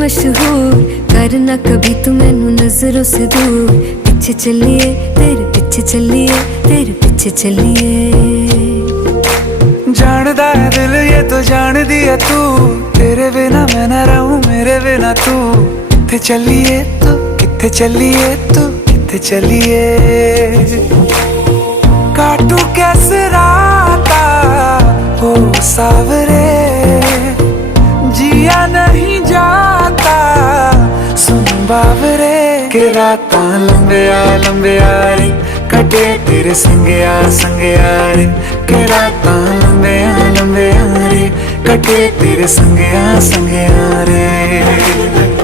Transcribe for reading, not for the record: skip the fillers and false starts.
मशहूर, करना कभी तू मैनू नजरों से दूर। पीछे चलिए तेरे पीछे चलिए, तेरे पीछे चलिए। जानदा है दिल ये तो जान दिया तू, तेरे बिना मैं ना रहूं मेरे बिना तू। किथे चलिए तू, किथे चलिए तू, किथे चलिए। काटू कैसे राता हो सावरे, जिया नहीं जाता सुन बावरे। के रातां लंबिया लंबिया रे, कटे तेरे संगया संगया रे। के रातां लंबिया लंबिया रे, कटे तेरे संगया संगया रे।